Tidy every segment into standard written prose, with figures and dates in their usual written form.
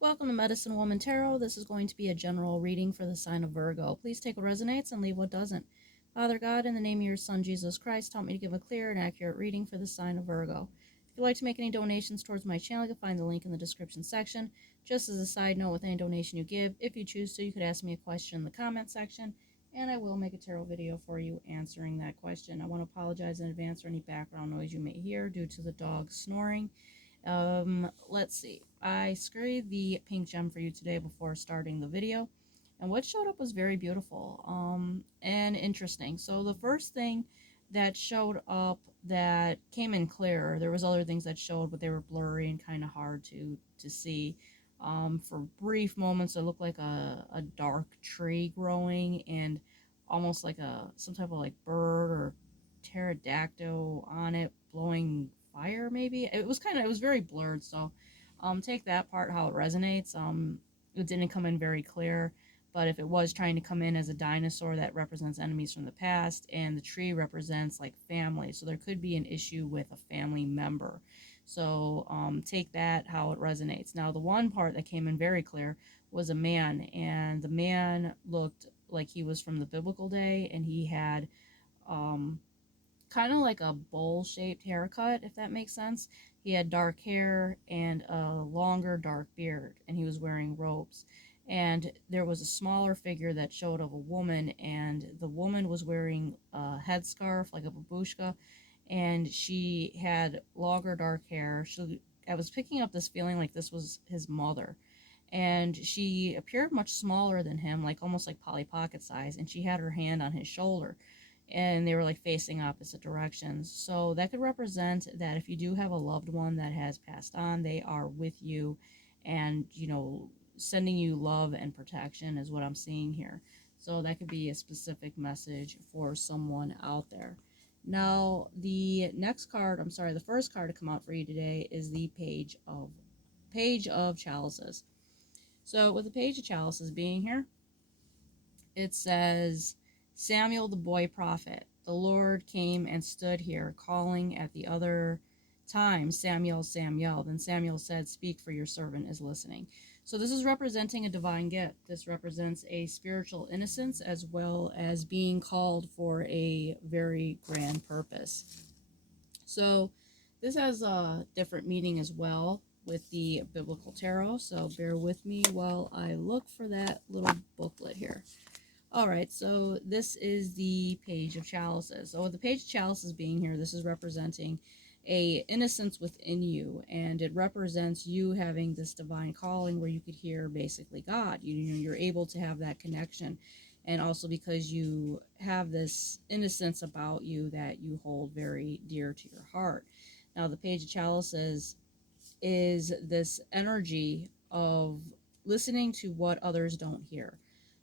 Welcome to Medicine Woman Tarot. This is going to be a general reading for the sign of Virgo. Please take what resonates and leave what doesn't. Father God, in the name of your Son, Jesus Christ, help me to give a clear and accurate reading for the sign of Virgo. If you'd like to make any donations towards my channel, you can find the link in the description section. Just as a side note, with any donation you give, if you choose to, you could ask me a question in the comment section, and I will make a tarot video for you answering that question. I want to apologize in advance for any background noise you may hear due to the dog snoring. Let's see. I scurried the pink gem for you today before starting the video, and what showed up was very beautiful, and interesting. So the first thing that showed up that came in clear, there was other things that showed, but they were blurry and kind of hard to see. For brief moments, it looked like a dark tree growing and almost like some type of like bird or pterodactyl on it blowing fire. Maybe it was very blurred. So take that part how it resonates. It didn't come in very clear, but if it was trying to come in as a dinosaur, that represents enemies from the past, and the tree represents like family, so there could be an issue with a family member. So take that how it resonates. Now the one part that came in very clear was a man, and the man looked like he was from the biblical day, and he had um, kind of like a bowl-shaped haircut, if that makes sense. He had dark hair and a longer dark beard, and he was wearing robes. And there was a smaller figure that showed of a woman, and the woman was wearing a headscarf, like a babushka, and she had longer dark hair. I was picking up this feeling like this was his mother, and she appeared much smaller than him, like almost like Polly Pocket size, and she had her hand on his shoulder, and they were like facing opposite directions. So that could represent that if you do have a loved one that has passed on, they are with you and, sending you love and protection is what I'm seeing here. So that could be a specific message for someone out there. Now, the first card to come out for you today is the Page of Chalices. So with the Page of Chalices being here, it says, Samuel the boy prophet. The Lord came and stood here, calling at the other time, Samuel, Samuel. Then Samuel said, Speak, for your servant is listening. So this is representing a divine gift. This represents a spiritual innocence as well as being called for a very grand purpose. So this has a different meaning as well with the biblical tarot. So bear with me while I look for that little booklet here. Alright, so this is the Page of Chalices. So with the Page of Chalices being here, this is representing a innocence within you, and it represents you having this divine calling where you could hear basically God. You're able to have that connection, and also because you have this innocence about you that you hold very dear to your heart. Now the Page of Chalices is this energy of listening to what others don't hear.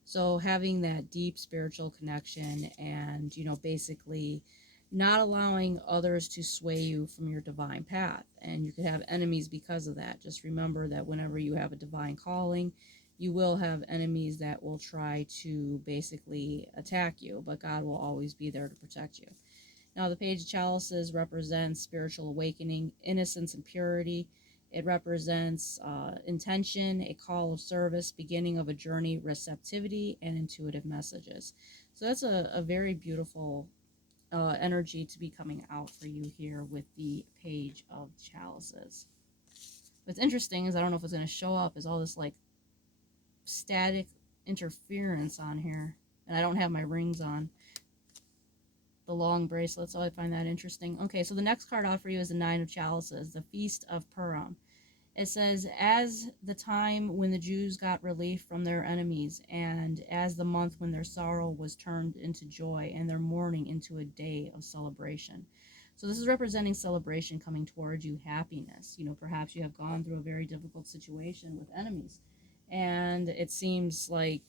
So having that deep spiritual connection and, basically not allowing others to sway you from your divine path. And you could have enemies because of that. Just remember that whenever you have a divine calling, you will have enemies that will try to basically attack you, but God will always be there to protect you. Now, the Page of Chalices represents spiritual awakening, innocence, and purity. It represents intention, a call of service, beginning of a journey, receptivity, and intuitive messages. So that's a very beautiful energy to be coming out for you here with the Page of Chalices. What's interesting is I don't know if it's going to show up is all this like static interference on here, and I don't have my rings on. The long bracelets, so I find that interesting. Okay, so the next card off for you is the Nine of Chalices, the Feast of Purim. It says, as the time when the Jews got relief from their enemies, and as the month when their sorrow was turned into joy, and their mourning into a day of celebration. So this is representing celebration coming towards you, happiness. Perhaps you have gone through a very difficult situation with enemies, and it seems like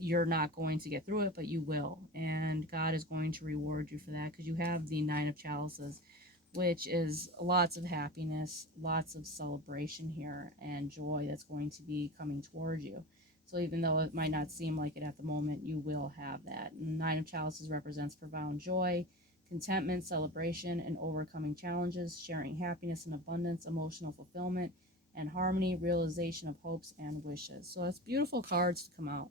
you're not going to get through it, but you will. And God is going to reward you for that because you have the Nine of Chalices, which is lots of happiness, lots of celebration here, and joy that's going to be coming towards you. So even though it might not seem like it at the moment, you will have that. And the Nine of Chalices represents profound joy, contentment, celebration, and overcoming challenges, sharing happiness and abundance, emotional fulfillment, and harmony, realization of hopes and wishes. So that's beautiful cards to come out.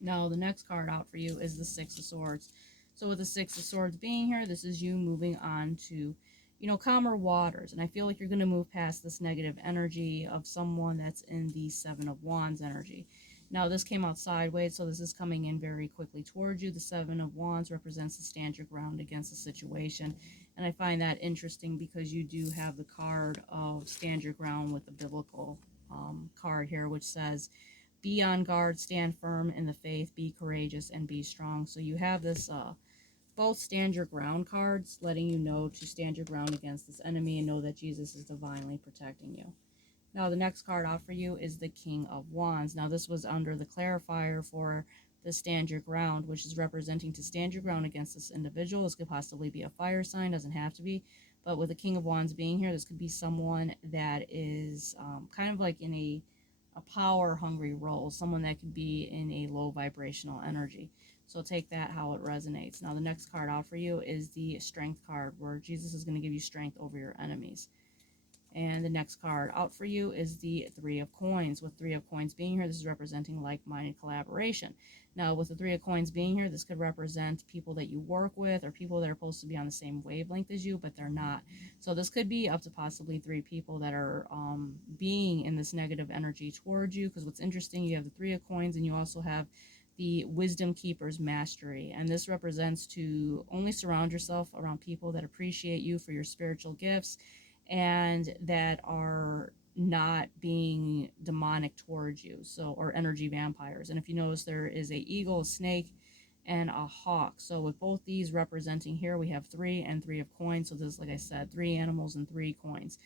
Now, the next card out for you is the Six of Swords. So with the Six of Swords being here, this is you moving on to, calmer waters. And I feel like you're going to move past this negative energy of someone that's in the Seven of Wands energy. Now, this came out sideways, so this is coming in very quickly towards you. The Seven of Wands represents to stand your ground against the situation. And I find that interesting because you do have the card of stand your ground with the biblical card here, which says, be on guard, stand firm in the faith, be courageous, and be strong. So you have this both stand your ground cards, letting you know to stand your ground against this enemy and know that Jesus is divinely protecting you. Now, the next card out for you is the King of Wands. Now, this was under the clarifier for the stand your ground, which is representing to stand your ground against this individual. This could possibly be a fire sign, doesn't have to be. But with the King of Wands being here, this could be someone that is kind of like in a power hungry role, someone that could be in a low vibrational energy. So take that how it resonates. Now, the next card out for you is the Strength card, where Jesus is going to give you strength over your enemies. And the next card out for you is the Three of Coins. With Three of Coins being here, this is representing like-minded collaboration. Now, with the Three of Coins being here, this could represent people that you work with or people that are supposed to be on the same wavelength as you, but they're not. So this could be up to possibly 3 people that are being in this negative energy towards you, because what's interesting, you have the Three of Coins and you also have the Wisdom Keeper's Mastery. And this represents to only surround yourself around people that appreciate you for your spiritual gifts and that are not being demonic towards you, so, or energy vampires. And if you notice, there is a eagle, a snake, and a hawk. So with both these representing here, we have 3 and 3 of coins. So this is, like I said, 3 animals and 3 coins.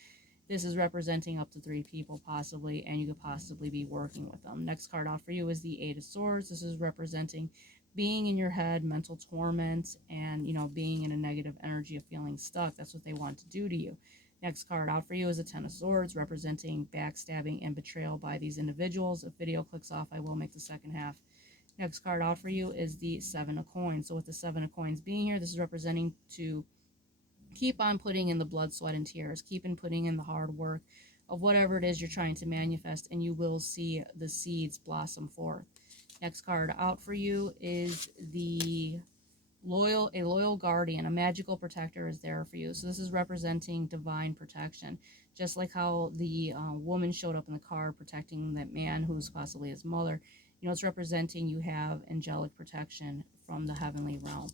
This is representing up to 3 people possibly, and you could possibly be working with them. Next card out for you is the 8 of Swords. This is representing being in your head, mental torment, and, being in a negative energy of feeling stuck. That's what they want to do to you. Next card out for you is a 10 of Swords, representing backstabbing and betrayal by these individuals. If video clicks off, I will make the second half. Next card out for you is the 7 of Coins. So with the 7 of Coins being here, this is representing to keep on putting in the blood, sweat, and tears. Keep on putting in the hard work of whatever it is you're trying to manifest, and you will see the seeds blossom forth. Next card out for you is the a loyal guardian, a magical protector is there for you. So this is representing divine protection, just like how the woman showed up in the card protecting that man who's possibly his mother. It's representing you have angelic protection from the heavenly realm.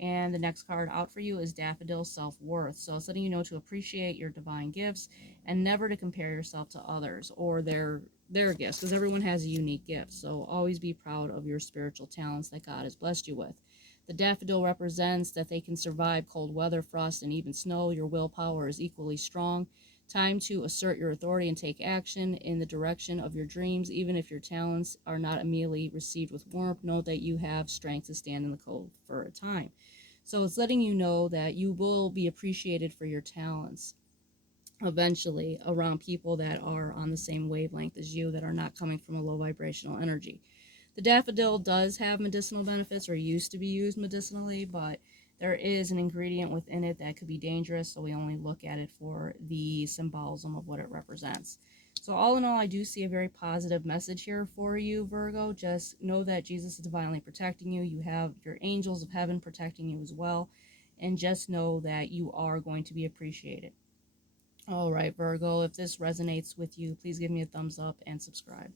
And the next card out for you is Daffodil Self-Worth. So it's letting you know to appreciate your divine gifts and never to compare yourself to others or their gifts, because everyone has a unique gift. So always be proud of your spiritual talents that God has blessed you with. The daffodil represents that they can survive cold weather, frost, and even snow. Your willpower is equally strong. Time to assert your authority and take action in the direction of your dreams. Even if your talents are not immediately received with warmth, know that you have strength to stand in the cold for a time. So it's letting you know that you will be appreciated for your talents eventually around people that are on the same wavelength as you, that are not coming from a low vibrational energy. The daffodil does have medicinal benefits, or used to be used medicinally, but there is an ingredient within it that could be dangerous, so we only look at it for the symbolism of what it represents. So all in all, I do see a very positive message here for you, Virgo. Just know that Jesus is divinely protecting you. You have your angels of heaven protecting you as well. And just know that you are going to be appreciated. All right, Virgo, if this resonates with you, please give me a thumbs up and subscribe.